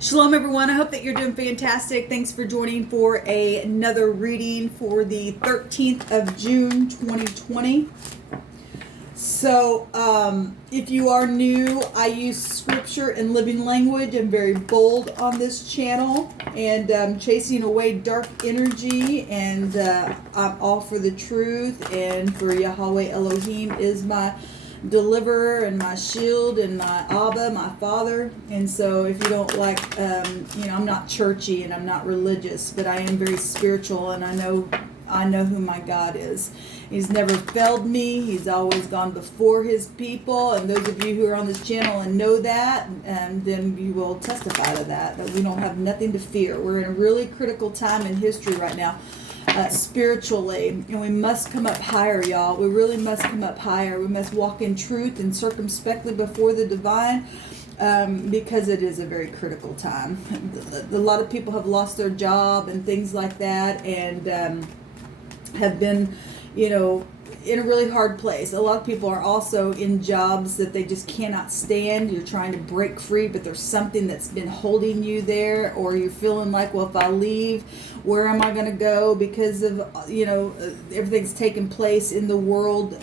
Shalom, everyone. I hope that you're doing fantastic. Thanks for joining for another reading for the 13th of June, 2020. So, if you are new, I use scripture and living language. I'm very bold on this channel, and chasing away dark energy, and I'm all for the truth, and for Yahweh Elohim is my deliverer and my shield and my Abba, my father. And so if you don't like, I'm not churchy and I'm not religious, but I am very spiritual, and I know who my God is. He's never failed me. He's always gone before his people. And those of you who are on this channel and know that, then you will testify to that we don't have nothing to fear. We're in a really critical time in history right now. Spiritually, and we must come up higher, y'all. We really must come up higher. We must walk in truth and circumspectly before the divine, because it is a very critical time. A lot of people have lost their job and things like that, and have been, in a really hard place. A lot of people are also in jobs that they just cannot stand. You're trying to break free, but there's something that's been holding you there, or you're feeling like, well, if I leave, where am I going to go? Because of, everything's taking place in the world,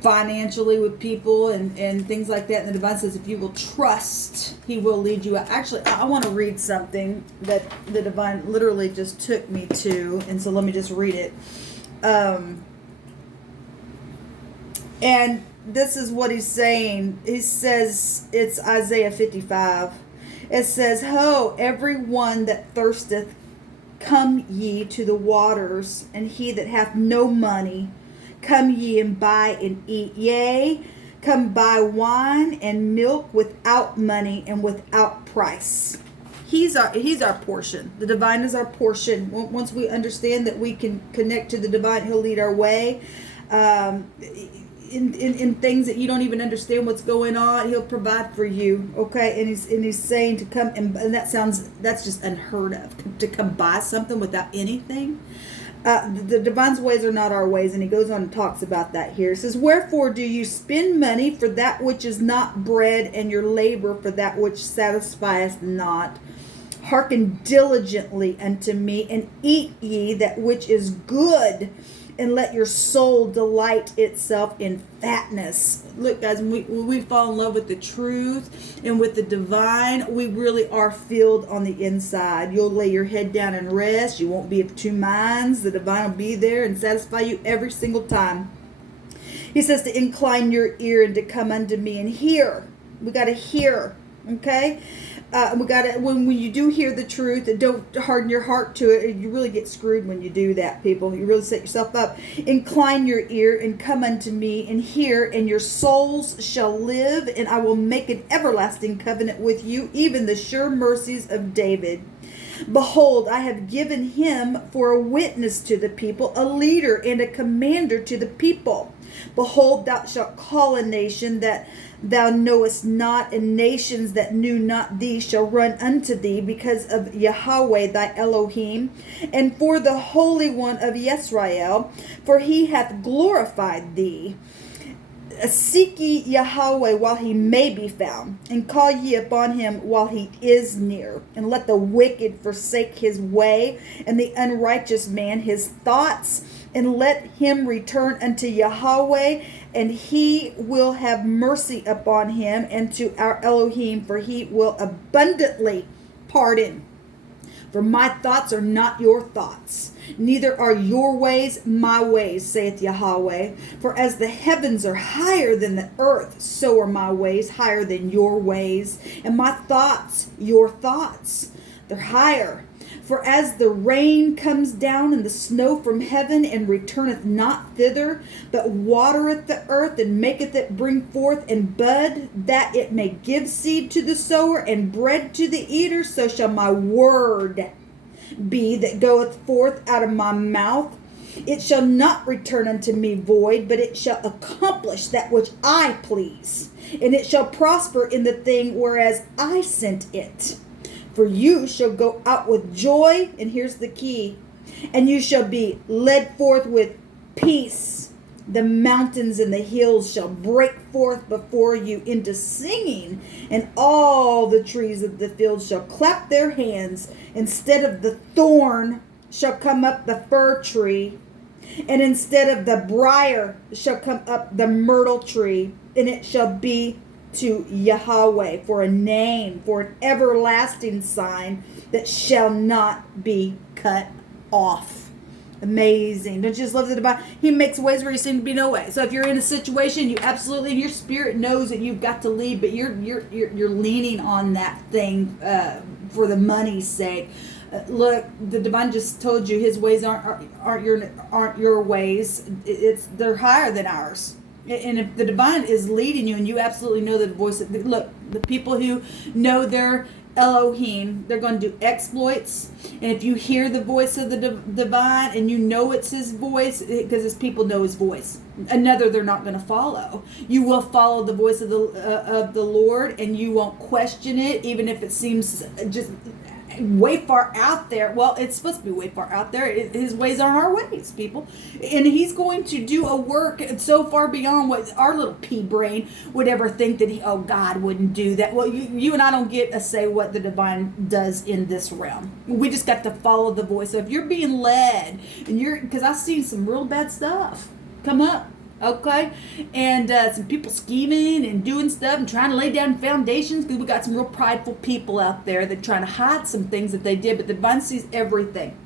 financially with people and things like that. And the divine says, if you will trust, he will lead you out. Actually, I want to read something that the divine literally just took me to. And so let me just read it. And this is what he's saying. He says, it's Isaiah 55. It says, Ho, everyone that thirsteth, come ye to the waters, and he that hath no money, come ye and buy and eat. Yea, come buy wine and milk without money and without price. He's our portion. The divine is our portion. Once we understand that we can connect to the divine, he'll lead our way. In things that you don't even understand what's going on, he'll provide for you. Okay, and he's saying to come, and that's just unheard of, to come buy something without anything. The divine's ways are not our ways, and he goes on and talks about that here. He says, wherefore do you spend money for that which is not bread, and your labor for that which satisfieth not? Hearken diligently unto me, and eat ye that which is good, and let your soul delight itself in fatness. Look, guys, when we fall in love with the truth and with the divine, we really are filled on the inside. You'll lay your head down and rest. You won't be of two minds. The divine will be there and satisfy you every single time. He says to incline your ear and to come unto me and hear. We got to hear, okay? We got to, when you do hear the truth, and don't harden your heart to it. You really get screwed when you do that, people. You really set yourself up. Incline your ear and come unto me and hear, and your souls shall live, and I will make an everlasting covenant with you, even the sure mercies of David. Behold, I have given him for a witness to the people, a leader and a commander to the people. Behold, thou shalt call a nation that thou knowest not, and nations that knew not thee shall run unto thee, because of Yahweh thy Elohim, and for the Holy One of Yisrael, for he hath glorified thee. Seek ye Yahweh while he may be found, and call ye upon him while he is near. And let the wicked forsake his way, and the unrighteous man his thoughts, and let him return unto Yahweh, and he will have mercy upon him, and to our Elohim, for he will abundantly pardon. For my thoughts are not your thoughts, neither are your ways my ways, saith Yahweh. For as the heavens are higher than the earth, so are my ways higher than your ways, and my thoughts your thoughts. They're higher. For as the rain comes down and the snow from heaven, and returneth not thither, but watereth the earth, and maketh it bring forth and bud, that it may give seed to the sower and bread to the eater, so shall my word be that goeth forth out of my mouth. It shall not return unto me void, but it shall accomplish that which I please, and it shall prosper in the thing whereas I sent it. For you shall go out with joy, and here's the key, and you shall be led forth with peace The mountains and the hills shall break forth before you into singing, and all the trees of the field shall clap their hands. Instead of the thorn shall come up the fir tree, and instead of the briar shall come up the myrtle tree, and it shall be to Yahweh for a name, for an everlasting sign that shall not be cut off. Amazing. Don't you just love the divine? He makes ways where you seem to be no way. So if you're in a situation, you absolutely, your spirit knows that you've got to lead, but you're leaning on that thing for the money's sake. Look, the divine just told you his ways aren't your ways. They're higher than ours. And if the divine is leading you, and you absolutely know the voice of look, the people who know their Elohim, they're going to do exploits. And if you hear the voice of the divine and you know it's his voice, because his people know his voice, another they're not going to follow. You will follow the voice of the Lord, and you won't question it, even if it seems just way far out there. Well, it's supposed to be way far out there. His ways aren't our ways, people. And he's going to do a work so far beyond what our little pea brain would ever think that God wouldn't do that. Well, you and I don't get a say what the divine does in this realm. We just got to follow the voice. So if you're being led, and because I've seen some real bad stuff come up. Okay, and some people scheming and doing stuff and trying to lay down foundations, because we got some real prideful people out there that trying to hide some things that they did, but the divine sees everything.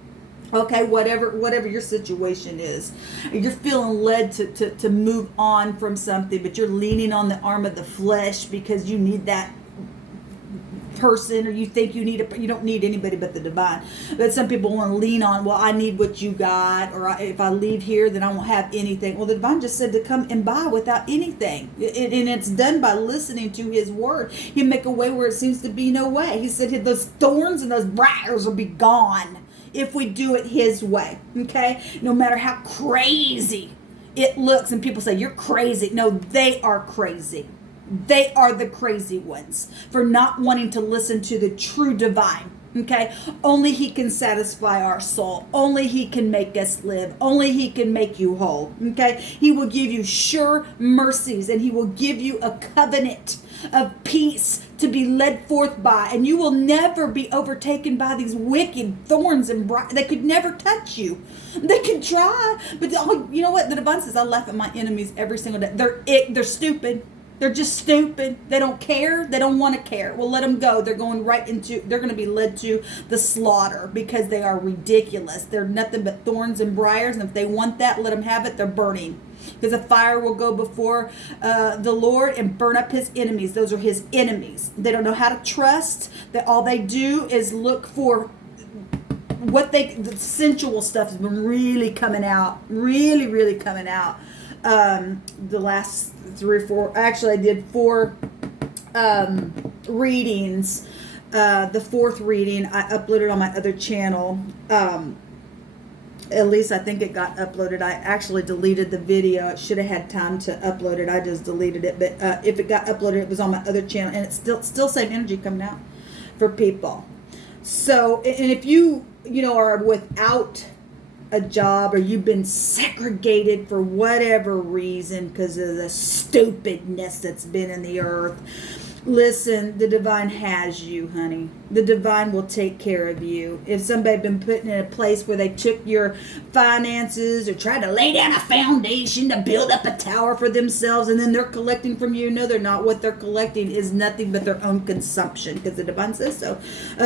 Okay, whatever your situation is, you're feeling led to move on from something, but you're leaning on the arm of the flesh because you need that person, or you think you don't need anybody but the divine. But some people want to lean on, well, I need what you got, or if I leave here, then I won't have anything. Well, the divine just said to come and buy without anything, and it's done by listening to his word. He'll make a way where it seems to be no way. He said those thorns and those briars will be gone if we do it his way. Okay, no matter how crazy it looks, and people say you're crazy. No, they are crazy. They are the crazy ones for not wanting to listen to the true divine. Okay, only he can satisfy our soul. Only he can make us live. Only he can make you whole. Okay, he will give you sure mercies, and he will give you a covenant of peace to be led forth by, and you will never be overtaken by these wicked thorns and they could never touch you. They can try, but you know what? The divine says, I laugh at my enemies every single day. They're stupid. They're just stupid. They don't care. They don't want to care. Well, let them go. They're going they're going to be led to the slaughter because they are ridiculous. They're nothing but thorns and briars. And if they want that, let them have it. They're burning. Because the fire will go before the Lord and burn up his enemies. Those are his enemies. They don't know how to trust. All they do is look for the sensual stuff has been really coming out. Really, really coming out. The last 3 or 4, actually I did 4 readings. The 4th reading I uploaded on my other channel. At least I think it got uploaded. I actually deleted the video. I should have had time to upload it. I just deleted it. But if it got uploaded, it was on my other channel, and it's still same energy coming out for people. So, and if you are without a job, or you've been segregated for whatever reason because of the stupidness that's been in the earth, listen, the divine has you, honey. The divine will take care of you. If somebody been put in a place where they took your finances or tried to lay down a foundation to build up a tower for themselves, and then they're collecting from you, no, they're not. What they're collecting is nothing but their own consumption, because the divine says so.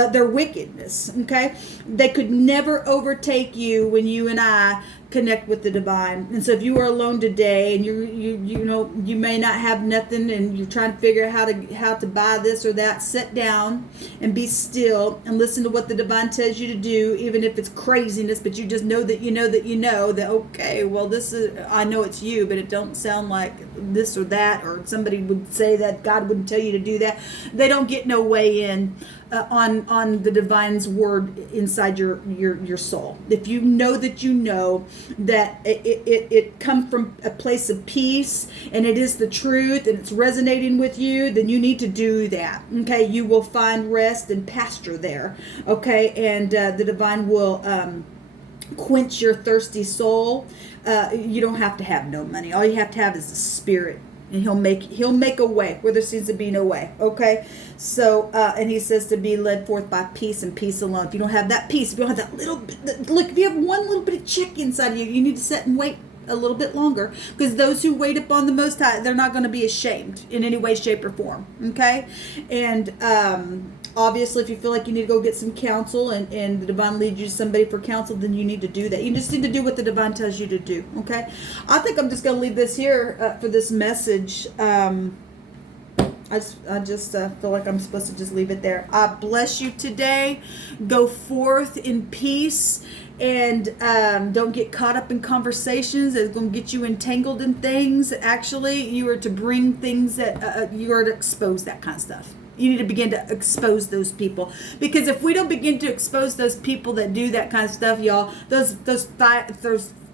Their wickedness, okay? They could never overtake you when you and I connect with the divine. And so if you are alone today, and you may not have nothing, and you're trying to figure out how to buy this or that, sit down and be still and listen to what the divine tells you to do, even if it's craziness, but you just know that okay, well, this is, I know it's you, but it don't sound like this or that, or somebody would say that God wouldn't tell you to do that. They don't get no way in on the divine's word inside your soul. If you know that it comes from a place of peace, and it is the truth, and it's resonating with you, then you need to do that. Okay, you will find rest and pasture there. Okay, and the divine will quench your thirsty soul. You don't have to have no money. All you have to have is the spirit, and he'll make a way where there seems to be no way. Okay, so and he says to be led forth by peace and peace alone. If you don't have that peace, if you don't have that little bit, look, if you have one little bit of chick inside of you, you need to sit and wait a little bit longer, because those who wait upon the Most High, they're not going to be ashamed in any way, shape, or form. Okay, and obviously, if you feel like you need to go get some counsel, and the divine leads you to somebody for counsel, then you need to do that. You just need to do what the divine tells you to do. Okay, I think I'm just going to leave this here for this message. I just feel like I'm supposed to just leave it there. I bless you today. Go forth in peace, and don't get caught up in conversations that's going to get you entangled in things. Actually, you are to bring things that you are to expose that kind of stuff. You need to begin to expose those people, because if we don't begin to expose those people that do that kind of stuff, y'all, those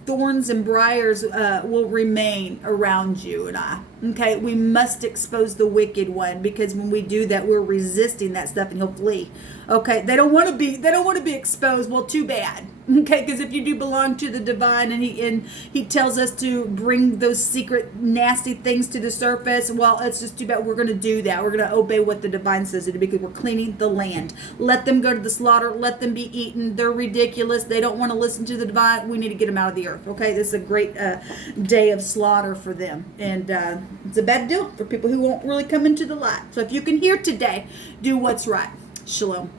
thorns and briars will remain around you and I. Okay, we must expose the wicked one, because when we do that, we're resisting that stuff, and he'll flee. Okay, they don't want to be exposed. Well, too bad. Okay, because if you do belong to the divine, and he tells us to bring those secret nasty things to the surface, well, it's just too bad. We're going to do that. We're going to obey what the divine says to do, because we're cleaning the land. Let them go to the slaughter. Let them be eaten. They're ridiculous. They don't want to listen to the divine. We need to get them out of the earth. Okay, this is a great day of slaughter for them, and it's a bad deal for people who won't really come into the light. So if you can hear today, do what's right. Shalom.